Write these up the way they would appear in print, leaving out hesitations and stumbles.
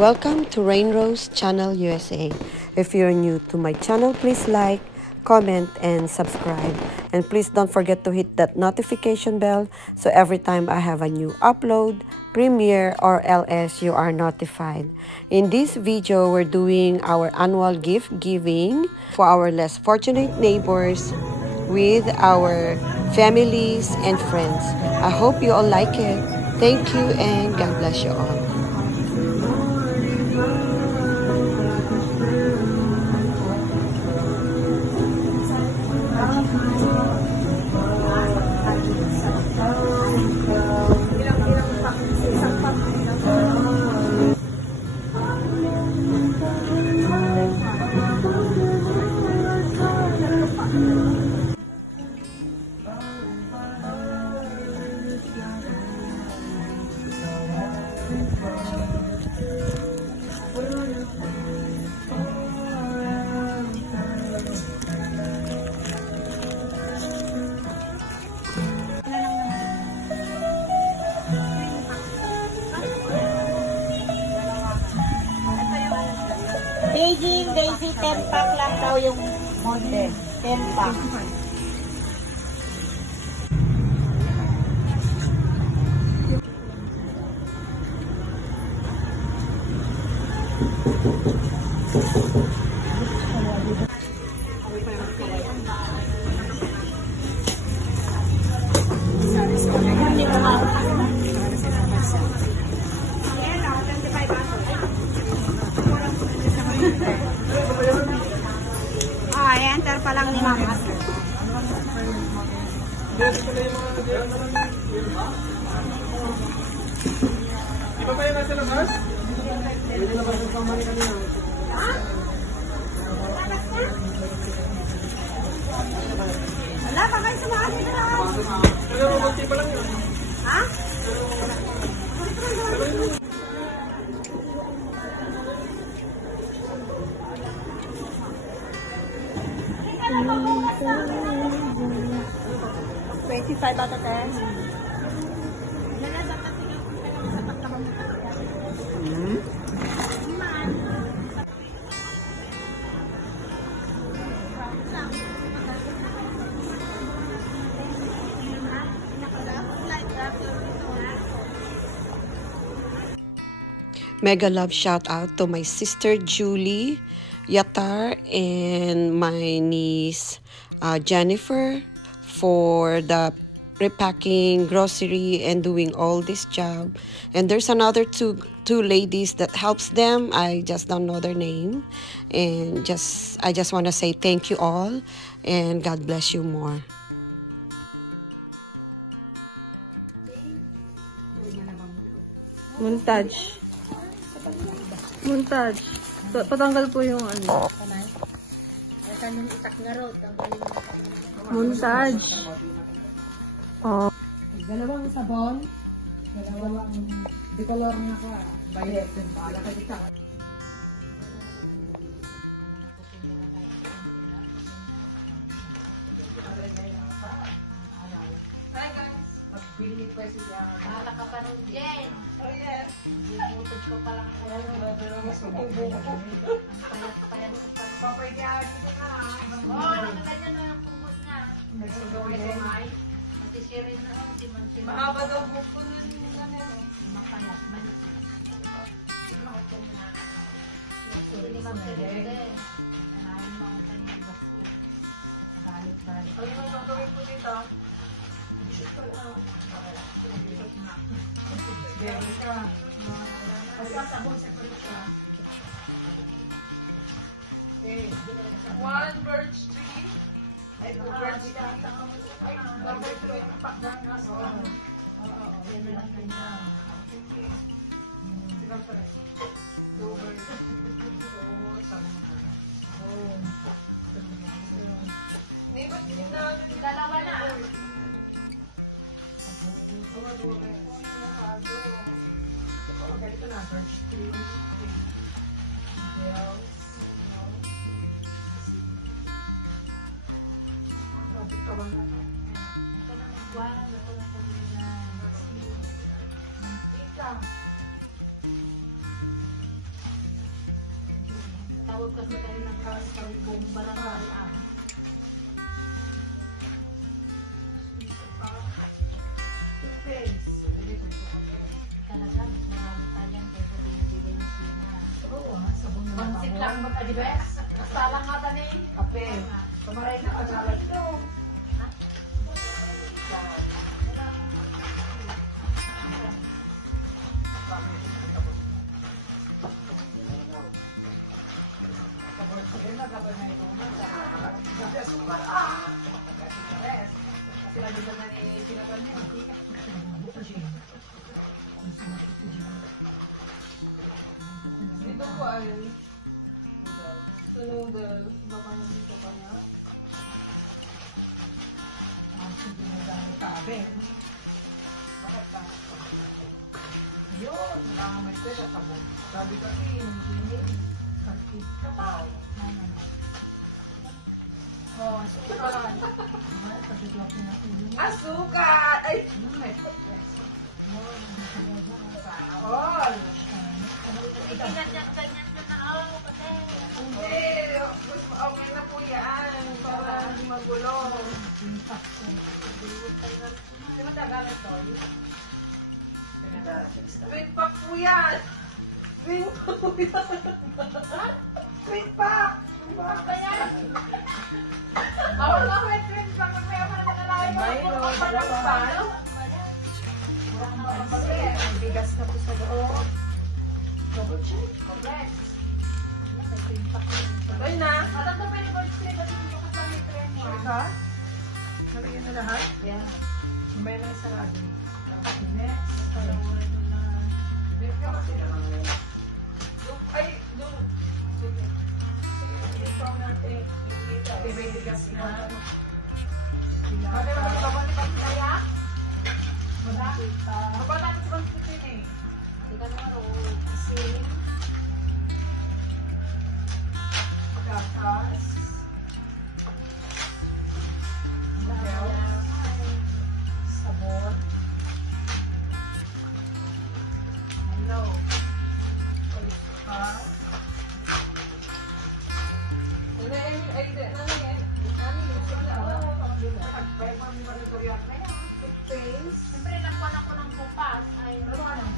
Welcome to Rainrose Channel USA. If you're new to my channel, please like, comment, and subscribe. And please don't forget to hit that notification bell so every time I have a new upload, premiere, or LS, you are notified. In this video, we're doing our annual gift giving for our less fortunate neighbors with our families and friends. I hope you all like it. Thank you and God bless you all. Daisy, 10 pack lang daw yung monte. 10 pack. Enter pa lang ni Mama. Di ba kayo nasa labas? Ha? Labas na? Wala pa kayo sumakali na lang. Ha? $25 ata tayo. Mega love shout out to my sister Julie Yatar and my niece Jennifer for the repacking grocery and doing all this job. And there's another two ladies that helps them. I just don't know their name, and I just want to say thank you all and God bless you more. Montage. Montage. Patanggal po yung ano. Montage. Oh. Dalawang sabon. Dalawang decolor na ka. Bayet. Nakakita. Hi guys. Mag-request ka. Nakakabanog yan. Oh yeah. Papayan na lang. Oo, nagaganda na lang pupot na. Sumay-sumay. Sisirin na. Mahaba daw po na yung one birch tree. Ay, two birch tree. Ay, dapat ko yung pagkakas. Dalawa na. Okay, ito na, birch tree. di Bes? Basta lang nga tani. Kape. Kumaray na pag-alay ito. Ito po ay sa noodles na kape. Yun, lang may pera. Sabi kasi, kapal. Asukal! Ay! Sahol! Kasi ganyan-ganyan ka na ako. Kasi Okay na po yan. Para hindi magulo. Sino Tagalog to? Twin pack po yan! Twin pack po yan! Twin pack! pa yan. Ako na may twins lang na kaya pa nalalaki ko. Ako pa na palo. Kasi bigas na po sa loob. Bes. Sabay na! Alam ko pwede ko sila kasi makasali ko yung work. Ha? Sabay ka na lahat? Yes. Sabay na sa lahat. Next. Next ka kasi naman. Ay, doon. Ikaw natin. Ikaw. May bigas na. Ano yung makalipat na ya? Wala. Ako lang ito din eh. Kasi Gatas. Sabon. Hello. siyempre nagpanang ko ng bukas ay dalawa lang.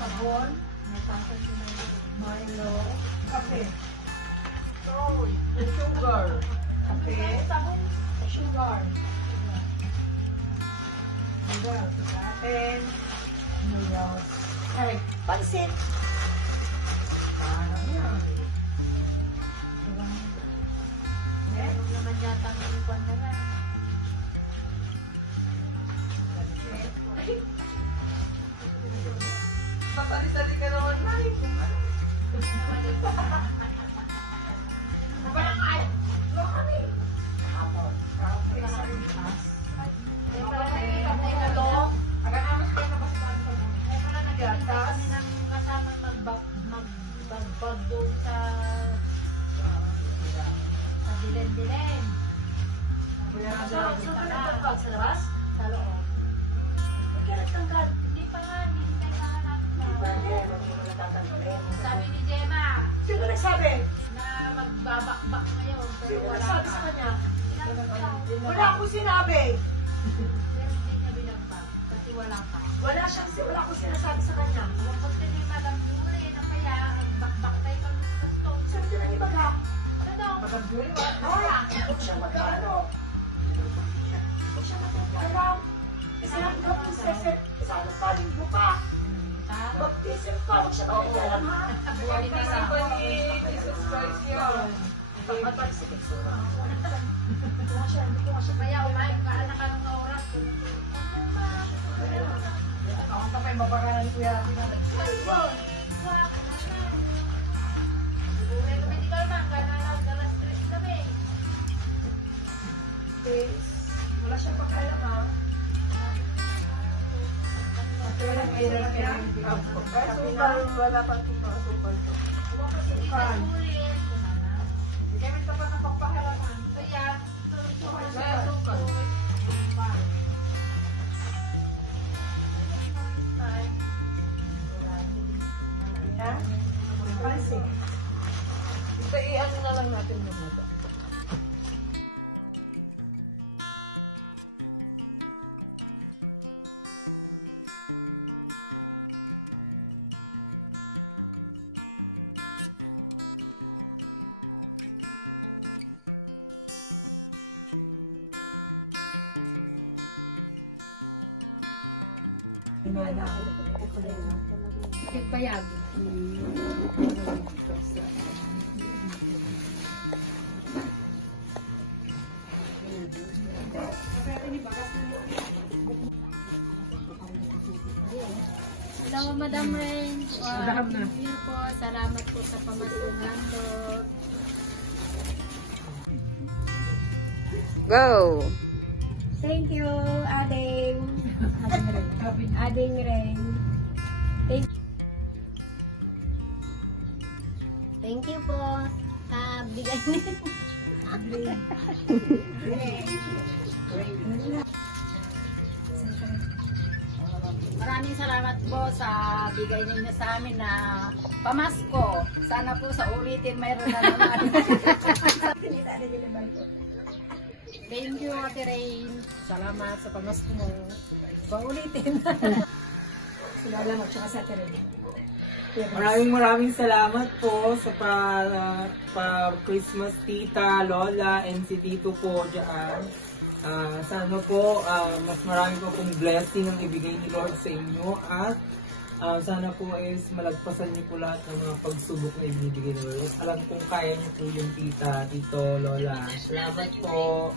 Sabon. Milo. Kape. Sugar. Kape. Sabon, sugar. Pen. Noodles. Ay, pansit. Naman yata ng buwan na yan. Papalisali ka naman na Parang ay, Kape. Kape. parang nagkita mo ito doon. Gatas. Magbabag doon sa bilen-bilen. Saan ka nagtambag? Sa labas? Sa loob. Hindi pa nga, hintay pa nga namin. Sabi ni Gemma, Sino nagsabi? na magbabakbak kayo. Sino nagsabi sa kanya? Wala akong sinabi. Hindi niya binagbak kasi wala ka. Wala akong sinasabi sa kanya. Tapos naging alam mo rin, o kaya ang bakbak na ito. Sino tinanimag ka? Ano? Ay, huwag siya mag-ano. Huwag siya mag-alam. Silang gawin sa ano pa, libo pa. Baptism pa, huwag siya mag-alam ha. Baptism pa ni Jesus Christ yun. Pagkatal si Jesus. Huwag siya. Kaya kumain ka na ka ng oras. Ako tapay mapagalan ko yan. Ano ba? Wag. Uray kami di ka naman, kaya na alas 3 kami. Wala siyang pag-alam ha. Wala wala pa ito asukal. Huwag kasi hindi ka sulit. Gamit pa ba ng pagpakalam ha? Kaya, Kaya asukal. Ito i-ano na lang natin dito. magbayad. Hello, Madam Ren. Salamat na. Salamat po sa pamasukan ko. Go! Thank you, Ading. Ading Ren. Thank you po sa bigay niyo. Maraming salamat po sa bigay ninyo sa amin na pamasko. Sana po sa ulitin mayroon na naman. Thank you, Ate Ray. Salamat sa pamasko. Paulitin. Salamat siya sa Tere. Maraming salamat po sa pa-Christmas tita, lola, and si Tito po dyan. Sana po mas marami po pong blessing ang ibigay ni Lord sa inyo at sana po is malagpasan niyo po lahat ng mga pagsubok na ibibigay ni Lord. Alam kong kaya niyo po yung tita, Tito, lola. Salamat po.